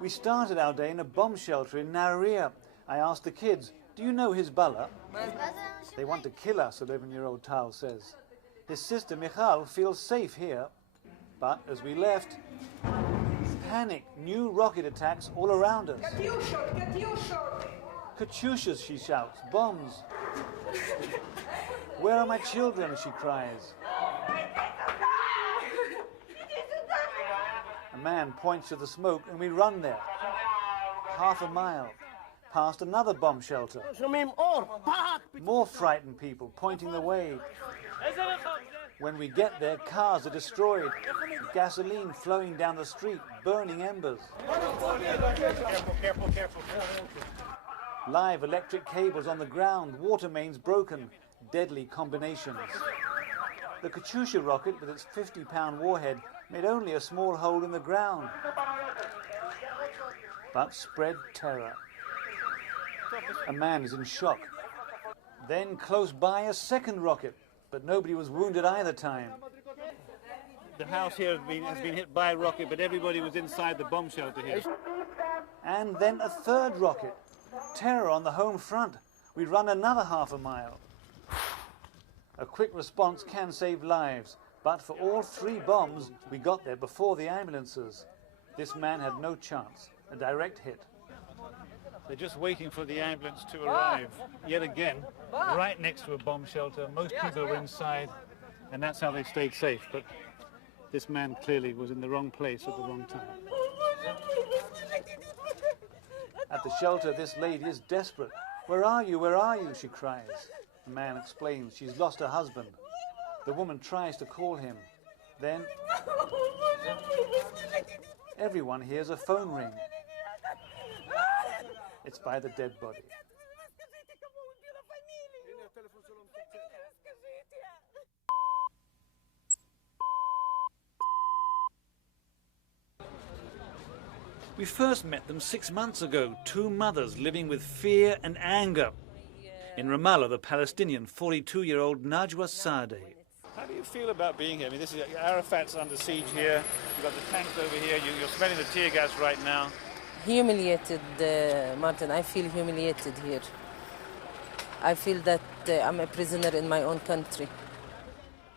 We started our day in a bomb shelter in Nahariya. I asked the kids, "Do you know Hezbollah?" "They want to kill us," 11-year-old Tal says. His sister Michal feels safe here. But as we left, panic, new rocket attacks all around us. "Katyushas," she shouts, "bombs." "Where are my children?" she cries. A man points to the smoke and we run there. Half a mile, past another bomb shelter. More frightened people pointing the way. When we get there, cars are destroyed, gasoline flowing down the street, burning embers. Live electric cables on the ground, water mains broken, deadly combinations. The Katyusha rocket, with its 50-pound warhead, made only a small hole in the ground, but spread terror. A man is in shock. Then, close by, a second rocket, but nobody was wounded either time. The house here has been hit by a rocket, but everybody was inside the bomb shelter here. And then a third rocket. Terror on the home front. We run another half a mile. A quick response can save lives, but for all 3 bombs, we got there before the ambulances. This man had no chance, a direct hit. They're just waiting for the ambulance to arrive. Yet again, right next to a bomb shelter. Most people were inside, and that's how they stayed safe. But this man clearly was in the wrong place at the wrong time. At the shelter, this lady is desperate. "Where are you? Where are you?" she cries. The man explains she's lost her husband. The woman tries to call him. Then everyone hears a phone ring. It's by the dead body. We first met them 6 months ago, 2 mothers living with fear and anger. In Ramallah, the Palestinian 42-year-old Najwa Sadeh. How do you feel about being here? I mean, this is Arafat's under siege here. You've got the tanks over here. You're smelling the tear gas right now. Humiliated, Martin. I feel humiliated here. I feel that I'm a prisoner in my own country.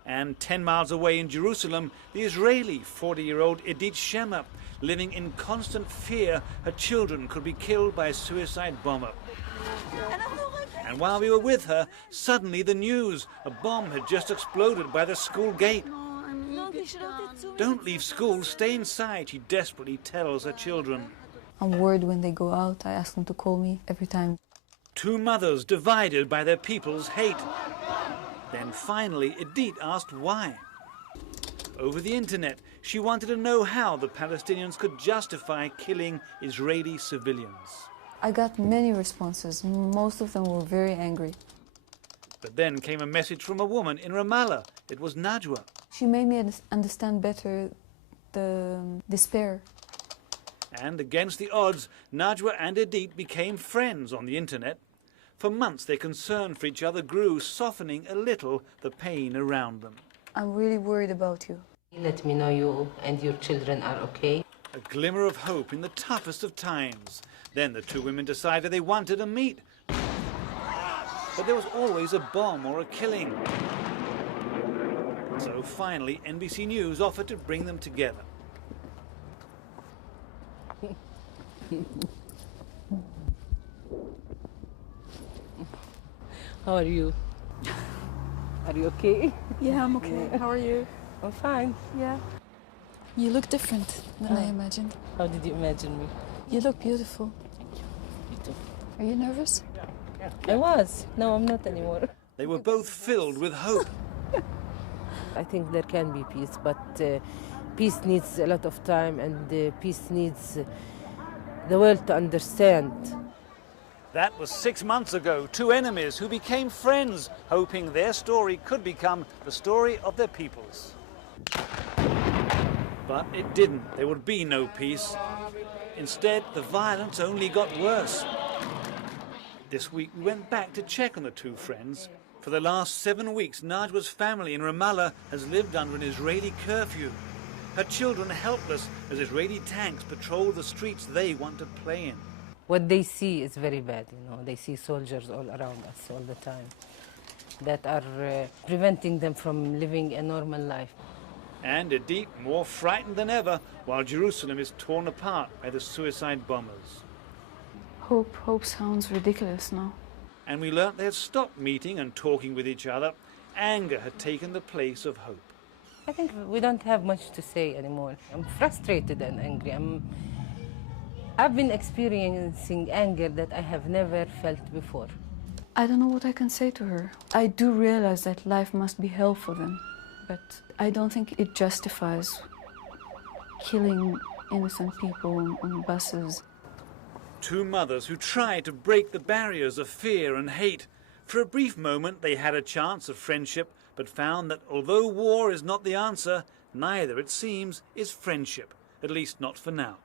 And 10 miles away in Jerusalem, the Israeli 40-year-old Edith Shema, living in constant fear her children could be killed by a suicide bomber. And while we were with her, suddenly the news, a bomb had just exploded by the school gate. "Don't leave school, stay inside," she desperately tells her children. I'm worried when they go out. I ask them to call me every time. 2 mothers divided by their people's hate. Then finally, Edith asked why. Over the internet, she wanted to know how the Palestinians could justify killing Israeli civilians. I got many responses. Most of them were very angry. But then came a message from a woman in Ramallah. It was Najwa. She made me understand better the despair. And against the odds, Najwa and Edith became friends on the internet. For months, their concern for each other grew, softening a little the pain around them. I'm really worried about you. Let me know you and your children are okay. A glimmer of hope in the toughest of times. Then the 2 women decided they wanted to meet. But there was always a bomb or a killing. So finally, NBC News offered to bring them together. How are you? Are you okay? Yeah, I'm okay. How are you? I'm fine. Yeah. You look different than I imagined. How did you imagine me? You look beautiful. You too. Are you nervous? I was. No, I'm not anymore. They were both filled with hope. I think there can be peace, but peace needs a lot of time, and peace needs the world to understand. That was 6 months ago, 2 enemies who became friends, hoping their story could become the story of their peoples. But it didn't. There would be no peace. Instead, the violence only got worse. This week, we went back to check on the 2 friends. For the last 7 weeks, Najwa's family in Ramallah has lived under an Israeli curfew. her children helpless as Israeli tanks patrol the streets they want to play in. What they see is very bad, you know. They see soldiers all around us all the time that are preventing them from living a normal life. And Edith more frightened than ever while Jerusalem is torn apart by the suicide bombers. Hope sounds ridiculous now. And we learnt they had stopped meeting and talking with each other. Anger had taken the place of hope. I think we don't have much to say anymore. I'm frustrated and angry. I've been experiencing anger that I have never felt before. I don't know what I can say to her. I do realize that life must be hell for them, but I don't think it justifies killing innocent people on buses. Two mothers who tried to break the barriers of fear and hate. For a brief moment they had a chance of friendship, but found that although war is not the answer, neither, it seems, is friendship, at least not for now.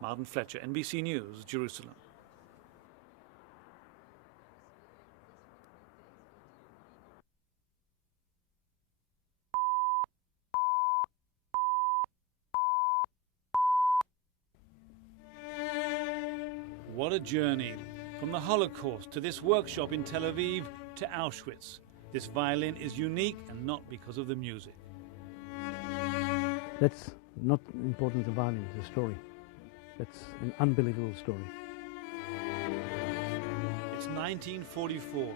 Martin Fletcher, NBC News, Jerusalem. What a journey. From the Holocaust to this workshop in Tel Aviv to Auschwitz. This violin is unique and not because of the music. That's not important, the violin, the story. That's an unbelievable story. It's 1944.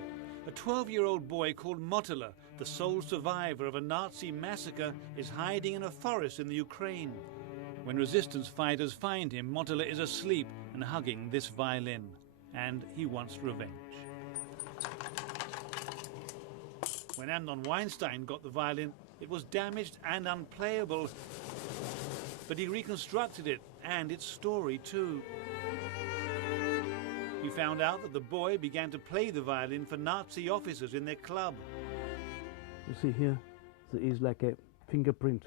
A 12-year-old boy called Motala, the sole survivor of a Nazi massacre, is hiding in a forest in the Ukraine. When resistance fighters find him, Motala is asleep and hugging this violin. And he wants revenge. When Amnon Weinstein got the violin, it was damaged and unplayable. But he reconstructed it and its story too. He found out that the boy began to play the violin for Nazi officers in their club. You see here, there is like a fingerprint.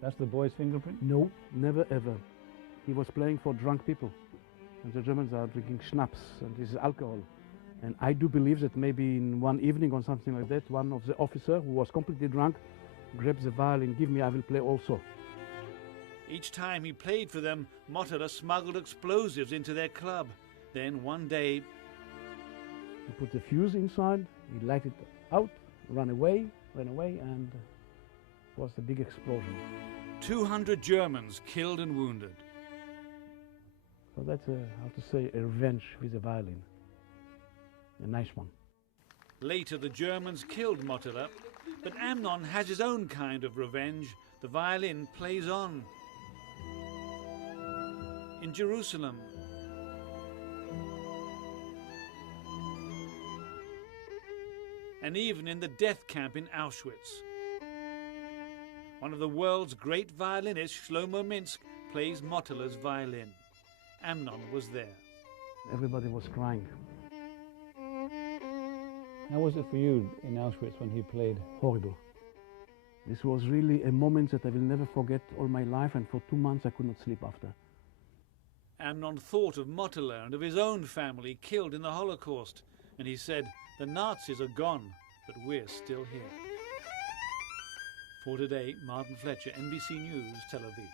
That's the boy's fingerprint? No, never ever. He was playing for drunk people. And the Germans are drinking schnapps, and this is alcohol. And I do believe that maybe in one evening or something like that, one of the officers who was completely drunk grabs the violin, give me, I will play also. Each time he played for them, Motala smuggled explosives into their club. Then one day, He put the fuse inside, he lighted it out, ran away, and it was a big explosion. 200 Germans killed and wounded. So that's, how to say, a revenge with a violin. A nice one. Later, the Germans killed Motala, but Amnon has his own kind of revenge. The violin plays on. In Jerusalem, and even in the death camp in Auschwitz. One of the world's great violinists, Shlomo Minsk, plays Motala's violin. Amnon was there. Everybody was crying. How was it for you in Auschwitz when he played? Horrible. This was really a moment that I will never forget all my life, and for 2 months I could not sleep after. Amnon thought of Motala and of his own family killed in the Holocaust, and he said, "The Nazis are gone, but we're still here." For today, Martin Fletcher, NBC News, Tel Aviv.